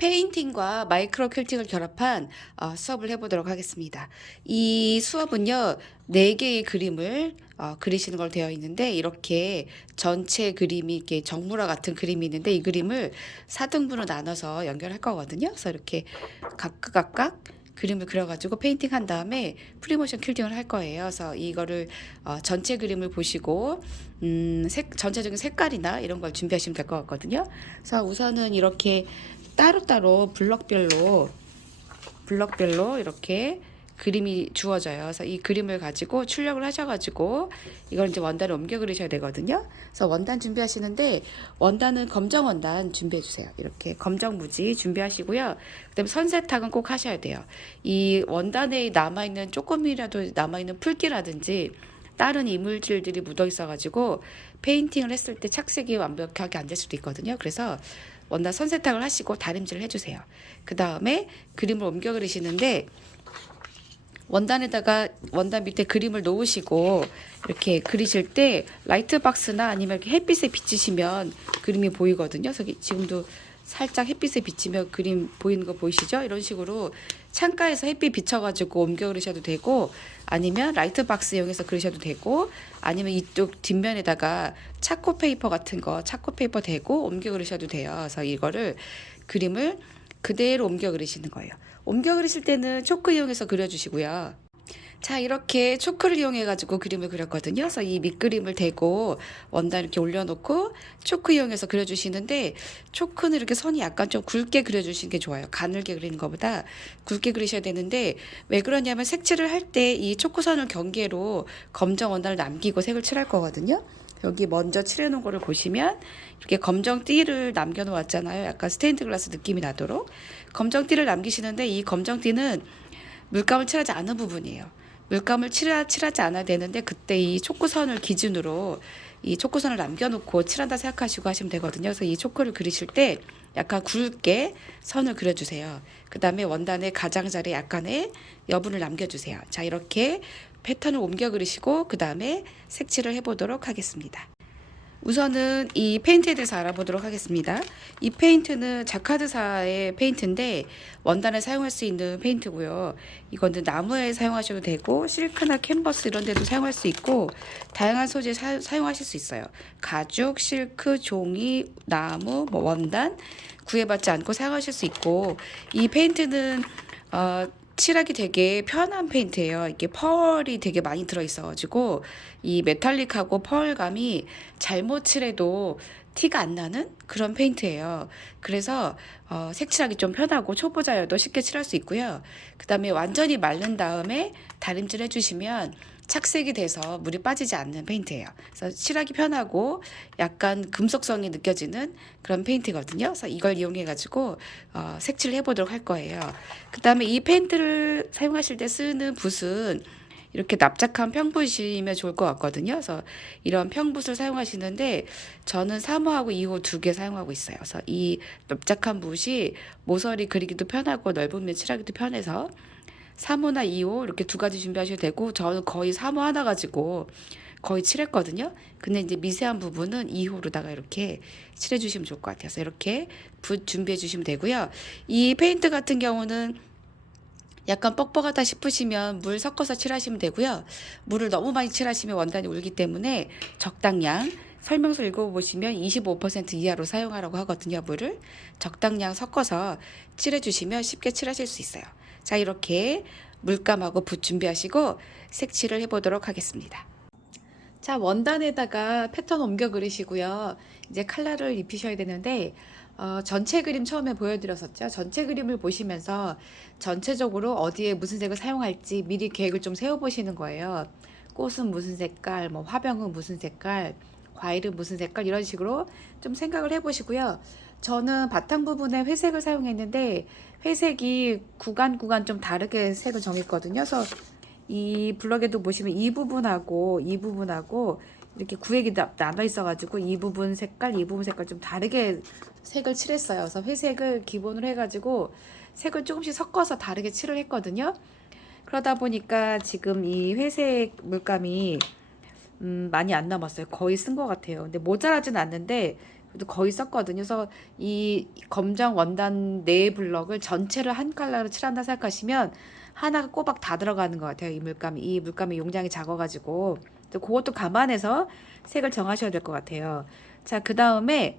페인팅과 마이크로 퀼팅을 결합한 수업을 해보도록 하겠습니다. 이 수업은요, 4개의 그림을 그리시는 걸 되어 있는데, 이렇게 전체 그림이 이렇게 정물화 같은 그림이 있는데, 이 그림을 4등분으로 나눠서 연결할 거거든요. 그래서 이렇게 각각 그림을 그려가지고 페인팅 한 다음에 프리모션 퀼팅을 할 거예요. 그래서 이거를 전체 그림을 보시고 전체적인 색깔이나 이런 걸 준비하시면 될 것 같거든요. 그래서 우선은 이렇게 따로따로 블럭별로 이렇게 그림이 주어져요. 그래서 이 그림을 가지고 출력을 하셔가지고 이걸 이제 원단에 옮겨 그리셔야 되거든요. 그래서 원단 준비하시는데 원단은 검정 원단 준비해 주세요. 이렇게 검정 무지 준비하시고요. 그다음에 선세탁은 꼭 하셔야 돼요. 이 원단에 남아있는 조금이라도 남아있는 풀기라든지 다른 이물질들이 묻어 있어가지고 페인팅을 했을 때 착색이 완벽하게 안 될 수도 있거든요. 그래서 원단 선세탁을 하시고 다림질을 해주세요. 그 다음에 그림을 옮겨 그리시는데 원단에다가 원단 밑에 그림을 놓으시고 이렇게 그리실 때 라이트 박스나 아니면 이렇게 햇빛에 비치시면 그림이 보이거든요. 그래서 지금도 살짝 햇빛에 비치면 그림 보이는 거 보이시죠? 이런 식으로 창가에서 햇빛 비춰가지고 옮겨 그리셔도 되고, 아니면 라이트 박스 이용해서 그리셔도 되고, 아니면 이쪽 뒷면에다가 차코 페이퍼 같은 거 차코 페이퍼 대고 옮겨 그리셔도 돼요. 그래서 이거를 그림을 그대로 옮겨 그리시는 거예요. 옮겨 그리실 때는 초크 이용해서 그려주시고요. 자, 이렇게 초크를 이용해 가지고 그림을 그렸거든요. 그래서 이 밑그림을 대고 원단 이렇게 올려놓고 초크 이용해서 그려주시는데, 초크는 이렇게 선이 약간 좀 굵게 그려주시는 게 좋아요. 가늘게 그리는 것보다 굵게 그리셔야 되는데, 왜 그러냐면 색칠을 할 때 이 초크선을 경계로 검정 원단을 남기고 색을 칠할 거거든요. 여기 먼저 칠해놓은 거를 보시면 이렇게 검정 띠를 남겨놓았잖아요. 약간 스테인드 글라스 느낌이 나도록 검정 띠를 남기시는데, 이 검정 띠는 물감을 칠하지 않은 부분이에요. 물감을 칠하지 않아야 되는데, 그때 이 초크선을 기준으로 이 초크선을 남겨놓고 칠한다 생각하시고 하시면 되거든요. 그래서 이 초크를 그리실 때 약간 굵게 선을 그려주세요. 그 다음에 원단의 가장자리에 약간의 여분을 남겨주세요. 자, 이렇게 패턴을 옮겨 그리시고 그 다음에 색칠을 해보도록 하겠습니다. 우선은 이 페인트에 대해서 알아보도록 하겠습니다. 이 페인트는 자카드사의 페인트인데 원단에 사용할 수 있는 페인트고요. 이거는 나무에 사용하셔도 되고 실크나 캔버스 이런 데도 사용할 수 있고, 다양한 소재 사용하실 수 있어요. 가죽, 실크, 종이, 나무, 원단 구애받지 않고 사용하실 수 있고, 이 페인트는 칠하기 되게 편한 페인트예요. 이게 펄이 되게 많이 들어있어가지고 이 메탈릭하고 펄감이 잘못 칠해도 티가 안 나는 그런 페인트예요. 그래서 색칠하기 좀 편하고 초보자여도 쉽게 칠할 수 있고요. 그 다음에 완전히 마른 다음에 다림질 해주시면 착색이 돼서 물이 빠지지 않는 페인트예요. 그래서 칠하기 편하고 약간 금속성이 느껴지는 그런 페인트거든요. 그래서 이걸 이용해 가지고 색칠을 해보도록 할 거예요. 그 다음에 이 페인트를 사용하실 때 쓰는 붓은 이렇게 납작한 평붓이면 좋을 것 같거든요. 그래서 이런 평붓을 사용하시는데 저는 3호하고 2호 2개 사용하고 있어요. 그래서 이 납작한 붓이 모서리 그리기도 편하고 넓은 면 칠하기도 편해서 3호나 2호 이렇게 2가지 준비하셔도 되고, 저는 거의 3호 하나 가지고 거의 칠했거든요. 근데 이제 미세한 부분은 2호로다가 이렇게 칠해 주시면 좋을 것 같아요. 그래서 이렇게 붓 준비해 주시면 되고요. 이 페인트 같은 경우는 약간 뻑뻑하다 싶으시면 물 섞어서 칠하시면 되고요. 물을 너무 많이 칠하시면 원단이 울기 때문에 적당량, 설명서 읽어보시면 25% 이하로 사용하라고 하거든요. 물을 적당량 섞어서 칠해주시면 쉽게 칠하실 수 있어요. 자, 이렇게 물감하고 붓 준비하시고 색칠을 해보도록 하겠습니다. 자, 원단에다가 패턴 옮겨 그리시고요. 이제 컬러를 입히셔야 되는데, 전체 그림 처음에 보여드렸었죠. 전체 그림을 보시면서 전체적으로 어디에 무슨 색을 사용할지 미리 계획을 좀 세워보시는 거예요. 꽃은 무슨 색깔, 뭐 화병은 무슨 색깔, 과일은 무슨 색깔, 이런 식으로 좀 생각을 해보시고요. 저는 바탕 부분에 회색을 사용했는데 회색이 구간 좀 다르게 색을 정했거든요. 그래서 이 블럭에도 보시면 이 부분하고 이렇게 구획이 남아 있어가지고 이 부분 색깔 좀 다르게 색을 칠했어요. 그래서 회색을 기본으로 해가지고 색을 조금씩 섞어서 다르게 칠을 했거든요. 그러다 보니까 지금 이 회색 물감이 많이 안 남았어요. 거의 쓴 것 같아요. 근데 모자라진 않는데 그래도 거의 썼거든요. 그래서 이 검정 원단 네 블럭을 전체를 한 컬러로 칠한다 생각하시면 하나가 꼬박 다 들어가는 것 같아요. 이 물감의 용량이 작아가지고 그것도 감안해서 색을 정하셔야 될 것 같아요. 자, 그 다음에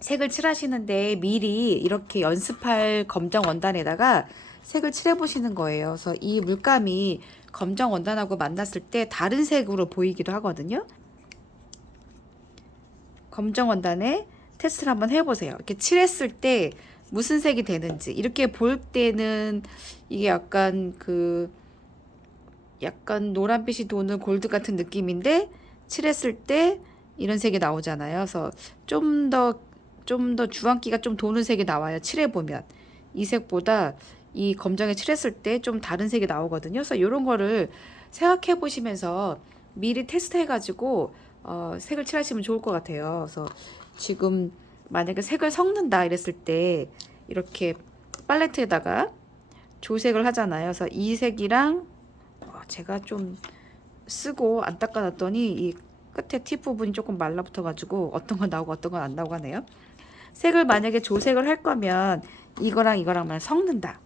색을 칠하시는데 미리 이렇게 연습할 검정 원단에다가 색을 칠해 보시는 거예요. 그래서 이 물감이 검정 원단하고 만났을 때 다른 색으로 보이기도 하거든요. 검정 원단에 테스트를 한번 해보세요. 이렇게 칠했을 때 무슨 색이 되는지. 이렇게 볼 때는 이게 약간 노란빛이 도는 골드 같은 느낌인데 칠했을 때 이런 색이 나오잖아요. 그래서 좀 더 주황기가 좀 도는 색이 나와요. 칠해보면. 이 색보다 이 검정에 칠했을 때 좀 다른 색이 나오거든요. 그래서 이런 거를 생각해 보시면서 미리 테스트 해가지고 색을 칠하시면 좋을 것 같아요. 그래서 지금 만약에 색을 섞는다 이랬을 때 이렇게 팔레트에다가 조색을 하잖아요. 그래서 이 색이랑 제가 좀 쓰고 안 닦아놨더니 이 끝에 팁 부분이 조금 말라붙어 가지고 어떤 건 나오고 어떤 건 안 나오고 하네요. 색을 만약에 조색을 할 거면 이거랑만 섞는다.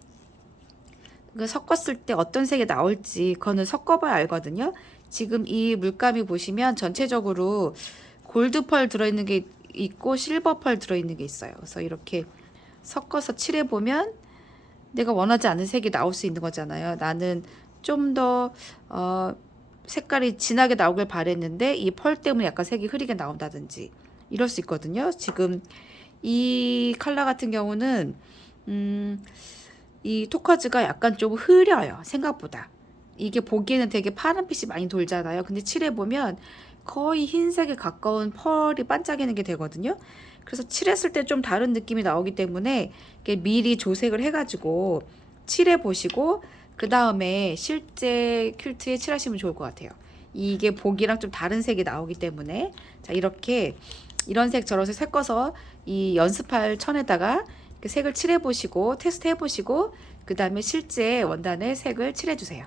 섞었을 때 어떤 색이 나올지 그거는 섞어봐야 알거든요. 지금 이 물감이 보시면 전체적으로 골드 펄 들어있는 게 있고 실버 펄 들어있는 게 있어요. 그래서 이렇게 섞어서 칠해보면 내가 원하지 않는 색이 나올 수 있는 거잖아요. 나는 좀 더 색깔이 진하게 나오길 바랬는데 이 펄 때문에 약간 색이 흐리게 나온다든지 이럴 수 있거든요. 지금 이 컬러 같은 경우는 이 토커즈가 약간 좀 흐려요. 생각보다. 이게 보기에는 되게 파란빛이 많이 돌잖아요. 근데 칠해보면 거의 흰색에 가까운 펄이 반짝이는 게 되거든요. 그래서 칠했을 때 좀 다른 느낌이 나오기 때문에 미리 조색을 해가지고 칠해보시고 그 다음에 실제 퀼트에 칠하시면 좋을 것 같아요. 이게 보기랑 좀 다른 색이 나오기 때문에 자, 이렇게 이런 색 저런 색 섞어서 이 연습할 천에다가 색을 칠해 보시고 테스트 해 보시고 그 다음에 실제 원단에 색을 칠해 주세요.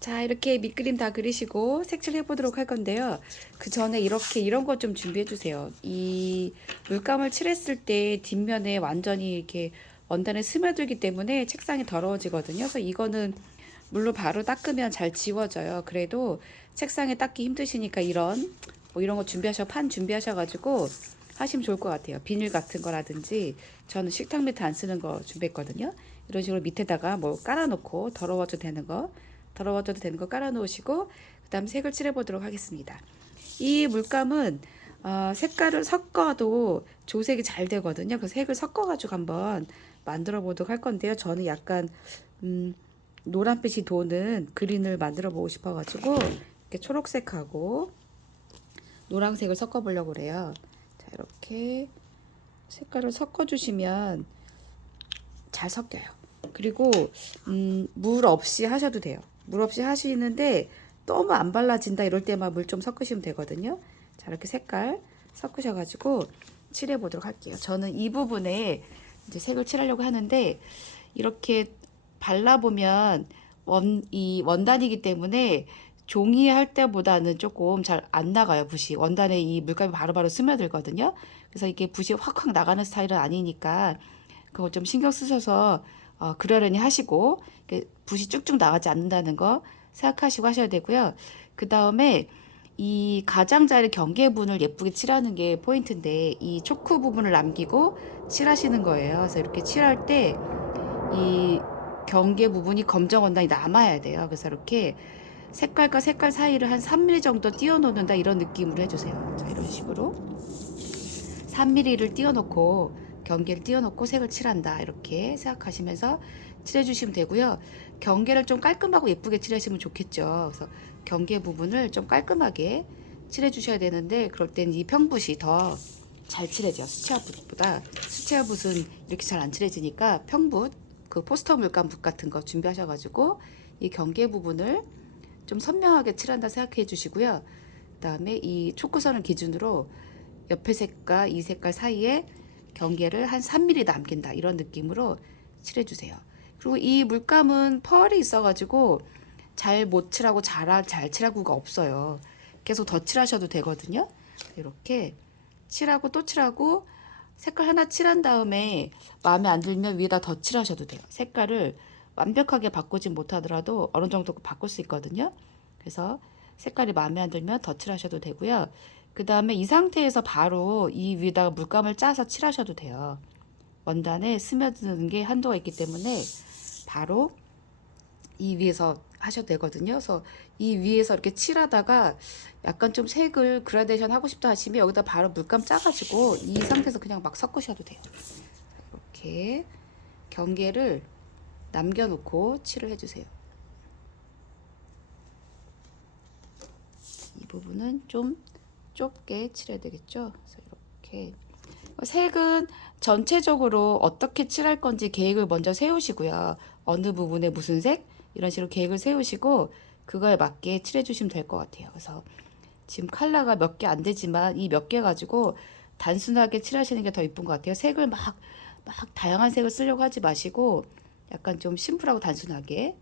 자, 이렇게 밑그림 다 그리시고 색칠 해 보도록 할 건데요. 그 전에 이렇게 이런 것 좀 준비해 주세요. 이 물감을 칠했을 때 뒷면에 완전히 이렇게 원단에 스며들기 때문에 책상이 더러워지거든요. 그래서 이거는 물로 바로 닦으면 잘 지워져요. 그래도 책상에 닦기 힘드시니까 이런 거 판 준비하셔가지고 하시면 좋을 것 같아요. 비닐 같은 거라든지 저는 식탁 매트 안 쓰는 거 준비했거든요. 이런 식으로 밑에다가 뭐 깔아놓고 더러워져도 되는 거 깔아놓으시고 그 다음 색을 칠해보도록 하겠습니다. 이 물감은 색깔을 섞어도 조색이 잘 되거든요. 그 색을 섞어가지고 한번 만들어 보도록 할 건데요. 저는 약간 노란빛이 도는 그린을 만들어 보고 싶어가지고 이렇게 초록색하고 노란색을 섞어 보려고 그래요. 자, 이렇게 색깔을 섞어 주시면 잘 섞여요. 그리고 물 없이 하셔도 돼요. 물 없이 하시는데 너무 안 발라진다 이럴 때만 물 좀 섞으시면 되거든요. 자, 이렇게 색깔 섞으셔가지고 칠해 보도록 할게요. 저는 이 부분에 이제 색을 칠하려고 하는데 이렇게 발라보면 이 원단이기 때문에 종이 할 때보다는 조금 잘 안 나가요, 붓이. 원단에 이 물감이 바로바로 스며들거든요. 그래서 이게 붓이 확확 나가는 스타일은 아니니까 그거 좀 신경 쓰셔서 그러려니 하시고 붓이 쭉쭉 나가지 않는다는 거 생각하시고 하셔야 되고요. 그 다음에 이 가장자리 경계분을 예쁘게 칠하는 게 포인트인데 이 초크 부분을 남기고 칠하시는 거예요. 그래서 이렇게 칠할 때 이 경계 부분이 검정 원단이 남아야 돼요. 그래서 이렇게 색깔과 색깔 사이를 한 3mm 정도 띄워 놓는다 이런 느낌으로 해주세요. 자, 이런 식으로 3mm를 띄워 놓고 경계를 띄워 놓고 색을 칠한다 이렇게 생각하시면서 칠해 주시면 되고요. 경계를 좀 깔끔하고 예쁘게 칠하시면 좋겠죠. 그래서 경계 부분을 좀 깔끔하게 칠해 주셔야 되는데 그럴 땐 이 평붓이 더 잘 칠해져요. 수채화 붓보다. 수채화 붓은 이렇게 잘 안 칠해지니까 평붓 그 포스터 물감 붓 같은 거 준비하셔가지고 이 경계 부분을 좀 선명하게 칠한다 생각해 주시고요. 그 다음에 이 초크선을 기준으로 옆에 색과 이 색깔 사이에 경계를 한 3mm 남긴다 이런 느낌으로 칠해 주세요. 그리고 이 물감은 펄이 있어가지고 잘 못 칠하고 잘 칠하고가 없어요. 계속 더 칠하셔도 되거든요. 이렇게 칠하고 또 칠하고 색깔 하나 칠한 다음에 마음에 안 들면 위에다 더 칠하셔도 돼요. 색깔을 완벽하게 바꾸진 못하더라도 어느 정도 바꿀 수 있거든요. 그래서 색깔이 마음에 안 들면 더 칠하셔도 되고요. 그 다음에 이 상태에서 바로 이 위에다가 물감을 짜서 칠하셔도 돼요. 원단에 스며드는 게 한도가 있기 때문에 바로 이 위에서 하셔도 되거든요. 그래서 이 위에서 이렇게 칠하다가 약간 좀 색을 그라데이션 하고 싶다 하시면 여기다 바로 물감 짜가지고 이 상태에서 그냥 막 섞으셔도 돼요. 이렇게 경계를 남겨놓고 칠을 해주세요. 이 부분은 좀 좁게 칠해야 되겠죠. 그래서 이렇게 색은 전체적으로 어떻게 칠할 건지 계획을 먼저 세우시고요. 어느 부분에 무슨 색 이런 식으로 계획을 세우시고 그거에 맞게 칠해 주시면 될 것 같아요. 그래서 지금 컬러가 몇 개 안 되지만 이 몇 개 가지고 단순하게 칠하시는 게 더 이쁜 것 같아요. 색을 막 다양한 색을 쓰려고 하지 마시고 약간 좀 심플하고 단순하게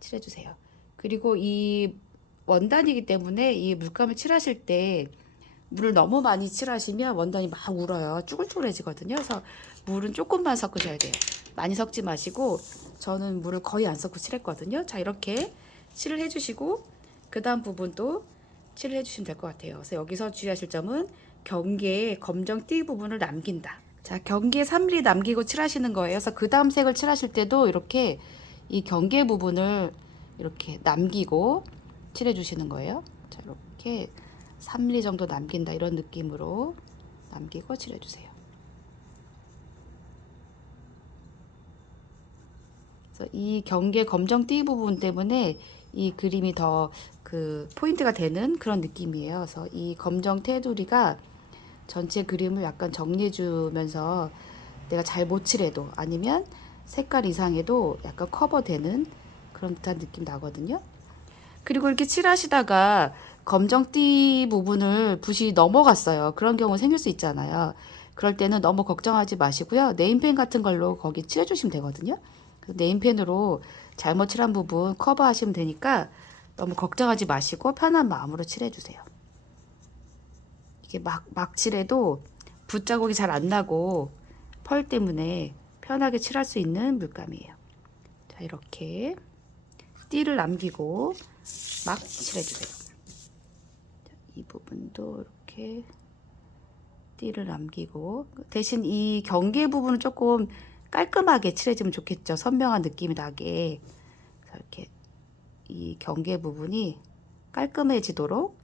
칠해 주세요. 그리고 이 원단이기 때문에 이 물감을 칠하실 때 물을 너무 많이 칠하시면 원단이 막 울어요. 쭈글쭈글해지거든요. 그래서 물은 조금만 섞으셔야 돼요. 많이 섞지 마시고 저는 물을 거의 안 섞고 칠했거든요. 자, 이렇게 칠을 해주시고 그 다음 부분도 칠을 해주시면 될 것 같아요. 그래서 여기서 주의하실 점은 경계에 검정띠 부분을 남긴다. 자, 경계에 3mm 남기고 칠하시는 거예요. 그래서 그 다음 색을 칠하실 때도 이렇게 이 경계 부분을 이렇게 남기고 칠해 주시는 거예요. 자, 이렇게 3mm 정도 남긴다 이런 느낌으로 남기고 칠해주세요. 그래서 이 경계 검정띠 부분 때문에 이 그림이 더 그 포인트가 되는 그런 느낌이에요. 그래서 이 검정 테두리가 전체 그림을 약간 정리해 주면서 내가 잘 못 칠해도 아니면 색깔 이상해도 약간 커버되는 그런 듯한 느낌 나거든요. 그리고 이렇게 칠하시다가 검정띠 부분을 붓이 넘어갔어요. 그런 경우 생길 수 있잖아요. 그럴 때는 너무 걱정하지 마시고요. 네임펜 같은 걸로 거기 칠해주시면 되거든요. 네임펜으로 잘못 칠한 부분 커버하시면 되니까 너무 걱정하지 마시고 편한 마음으로 칠해주세요. 이게 막 칠해도 붓 자국이 잘 안 나고 펄 때문에 편하게 칠할 수 있는 물감이에요. 자, 이렇게 띠를 남기고 막 칠해주세요. 이 부분도 이렇게 띠를 남기고 대신 이 경계 부분은 조금 깔끔하게 칠해주면 좋겠죠. 선명한 느낌이 나게. 그래서 이렇게 이 경계 부분이 깔끔해지도록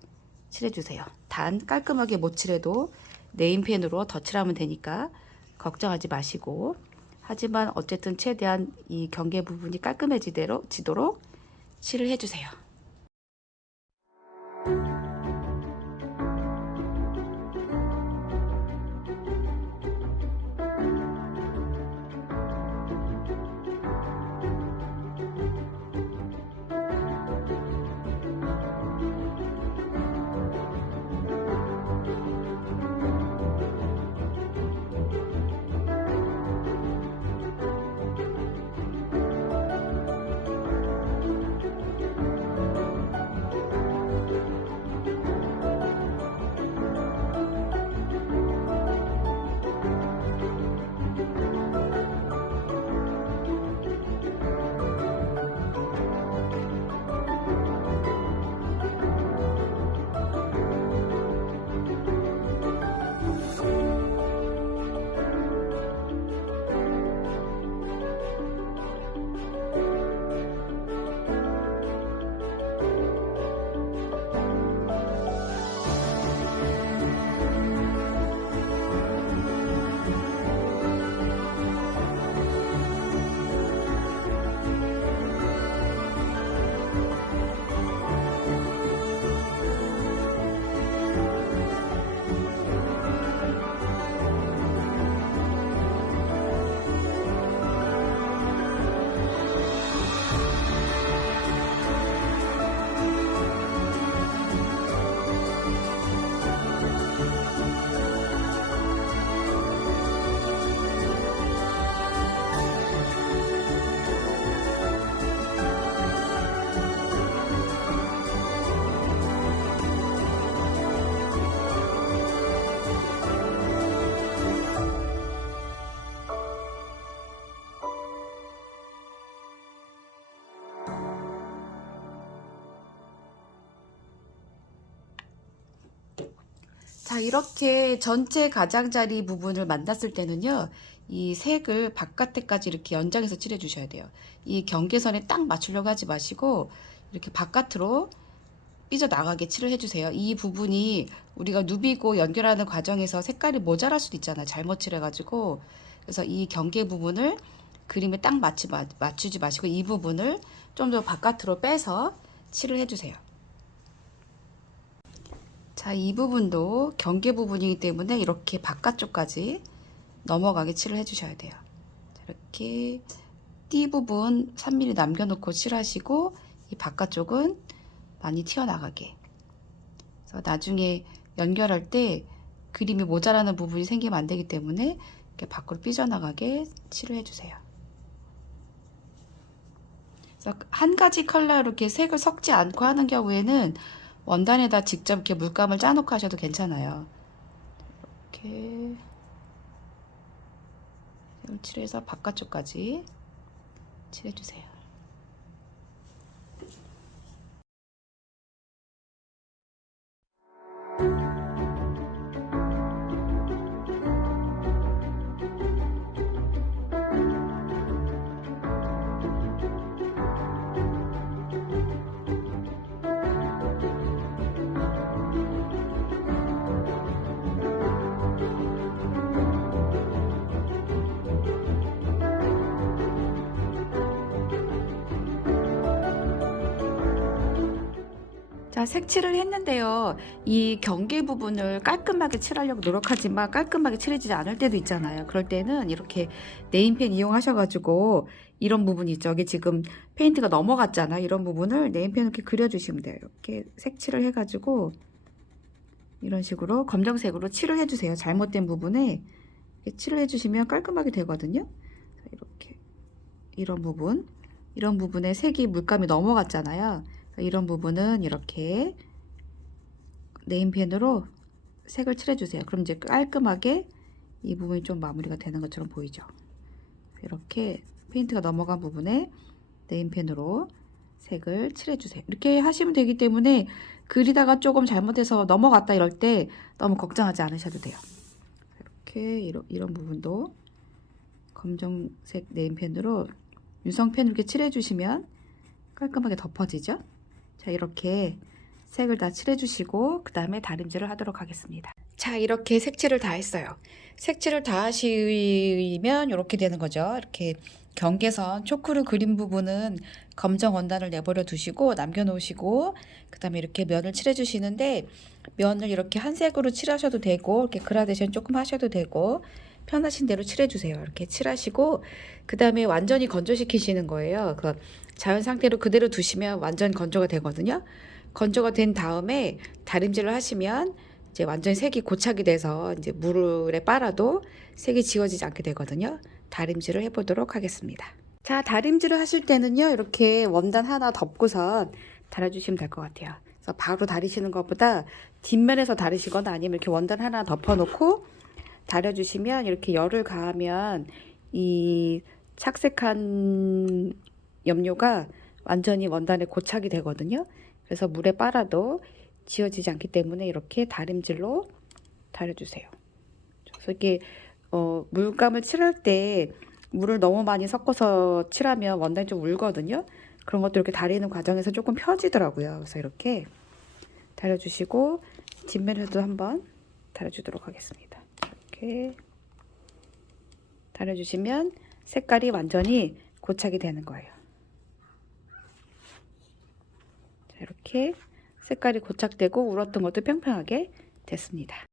칠해주세요. 단 깔끔하게 못 칠해도 네임펜으로 덧칠하면 되니까 걱정하지 마시고 하지만 어쨌든 최대한 이 경계 부분이 깔끔해지도록 칠을 해주세요. 자, 이렇게 전체 가장자리 부분을 만났을 때는요, 이 색을 바깥에까지 이렇게 연장해서 칠해 주셔야 돼요. 이 경계선에 딱 맞추려고 하지 마시고 이렇게 바깥으로 삐져나가게 칠을 해주세요. 이 부분이 우리가 누비고 연결하는 과정에서 색깔이 모자랄 수도 있잖아요. 잘못 칠해가지고. 그래서 이 경계 부분을 그림에 딱 맞추지 마시고 이 부분을 좀 더 바깥으로 빼서 칠을 해주세요. 자, 이 부분도 경계 부분이기 때문에 이렇게 바깥쪽까지 넘어가게 칠을 해주셔야 돼요. 자, 이렇게 띠 부분 3mm 남겨놓고 칠하시고 이 바깥쪽은 많이 튀어나가게. 그래서 나중에 연결할 때 그림이 모자라는 부분이 생기면 안 되기 때문에 이렇게 밖으로 삐져나가게 칠을 해주세요. 그래서 한 가지 컬러로 이렇게 색을 섞지 않고 하는 경우에는 원단에다 직접 이렇게 물감을 짜놓고 하셔도 괜찮아요. 이렇게 색을 칠해서 바깥쪽까지 칠해주세요. 자, 색칠을 했는데요. 이 경계 부분을 깔끔하게 칠하려고 노력하지만 깔끔하게 칠해지지 않을 때도 있잖아요. 그럴 때는 이렇게 네임펜 이용하셔가지고 이런 부분 있죠. 여기 지금 페인트가 넘어갔잖아. 이런 부분을 네임펜 이렇게 그려주시면 돼요. 이렇게 색칠을 해가지고 이런 식으로 검정색으로 칠을 해주세요. 잘못된 부분에 이렇게 칠을 해주시면 깔끔하게 되거든요. 이렇게 이런 부분에 색이 물감이 넘어갔잖아요. 이런 부분은 이렇게 네임펜으로 색을 칠해주세요. 그럼 이제 깔끔하게 이 부분이 좀 마무리가 되는 것처럼 보이죠. 이렇게 페인트가 넘어간 부분에 네임펜으로 색을 칠해주세요. 이렇게 하시면 되기 때문에 그리다가 조금 잘못해서 넘어갔다 이럴 때 너무 걱정하지 않으셔도 돼요. 이렇게 이런 부분도 검정색 네임펜으로 유성펜으로 이렇게 칠해주시면 깔끔하게 덮어지죠. 자, 이렇게 색을 다 칠해주시고 그 다음에 다림질을 하도록 하겠습니다. 자, 이렇게 색칠을 다 했어요. 색칠을 다 하시면 이렇게 되는 거죠. 이렇게 경계선 초크를 그린 부분은 검정 원단을 내버려 두시고 남겨놓으시고 그 다음에 이렇게 면을 칠해주시는데 면을 이렇게 한 색으로 칠하셔도 되고 이렇게 그라데이션 조금 하셔도 되고 편하신 대로 칠해주세요. 이렇게 칠하시고 그 다음에 완전히 건조시키시는 거예요. 그 자연 상태로 그대로 두시면 완전 건조가 되거든요. 건조가 된 다음에 다림질을 하시면 이제 완전히 색이 고착이 돼서 이제 물에 빨아도 색이 지워지지 않게 되거든요. 다림질을 해보도록 하겠습니다. 자, 다림질을 하실 때는요, 이렇게 원단 하나 덮고선 달아주시면 될 것 같아요. 그래서 바로 다리시는 것보다 뒷면에서 다리시거나 아니면 이렇게 원단 하나 덮어놓고 다려주시면 이렇게 열을 가하면 이 착색한 염료가 완전히 원단에 고착이 되거든요. 그래서 물에 빨아도 지워지지 않기 때문에 이렇게 다림질로 다려주세요. 그래서 이렇게 물감을 칠할 때 물을 너무 많이 섞어서 칠하면 원단이 좀 울거든요. 그런 것도 이렇게 다리는 과정에서 조금 펴지더라고요. 그래서 이렇게 다려주시고 뒷면에도 한번 다려주도록 하겠습니다. 이렇게 다려주시면 색깔이 완전히 고착이 되는 거예요. 자, 이렇게 색깔이 고착되고 울었던 것도 평평하게 됐습니다.